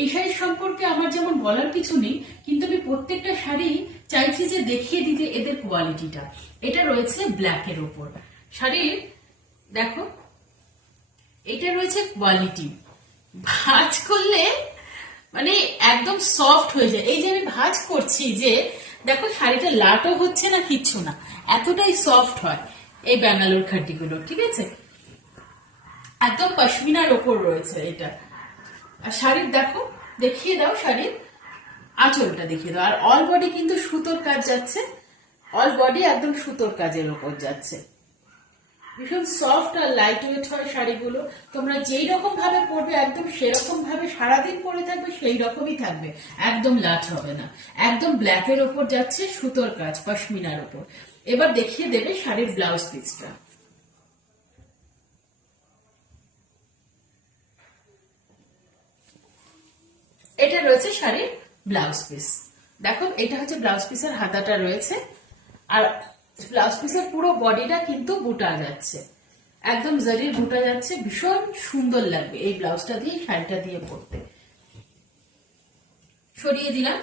এই শাড়ি সম্পর্কে আমার যেমন বলার কিছু নেই, কিন্তু আমি প্রত্যেকটা শাড়ি চাইছি যে দেখিয়ে দিতে এদের কোয়ালিটিটা। এটা রয়েছে ব্ল্যাকের ওপর শাড়ির, দেখো এটা রয়েছে কোয়ালিটি, ভাঁজ করলে মানে একদম সফট হয়ে যায়। এই যে আমি ভাঁজ করছি, যে দেখো শাড়িটা লাটও হচ্ছে না, কিচ্ছু না, এতটাই সফট হয় এই ব্যাঙ্গালোর খাটিগুলো। ঠিক আছে, একদম পশমিনার ওপর রয়েছে এটা। আর শাড়ির দেখো, দেখিয়ে দাও শাড়ির আঁচলটা দেখিয়ে দাও। আর অল বডি কিন্তু সুতোর কাজ যাচ্ছে, অল বডি একদম সুতোর কাজের ওপর যাচ্ছে। ভীষণ সফট আর লাইট ওয়েট হয় শাড়িগুলো। তোমরা যেই রকম ভাবে পরবে একদম সেরকম ভাবে সারাদিন পরে থাকবে, সেই রকমই থাকবে, একদম লাট হবে না। একদম ব্ল্যাকের ওপর যাচ্ছে, সুতোর কাজ, পশমিনার ওপর। এবার দেখিয়ে দেবে শাড়ির ব্লাউজ পিসটা। এটা রয়েছে শাড়ির ব্লাউজ পিস। দেখো এটা হচ্ছে ব্লাউজ পিসের হাতাটা রয়েছে, আর ব্লাউজ পিসের পুরো বডিটা কিন্তু বুটা যাচ্ছে, একদম জারির বুটা যাচ্ছে। ভীষণ সুন্দর লাগবে এই ব্লাউজটা দিয়ে, শাড়িটা দিয়ে পরতে। সরিয়ে দিলাম।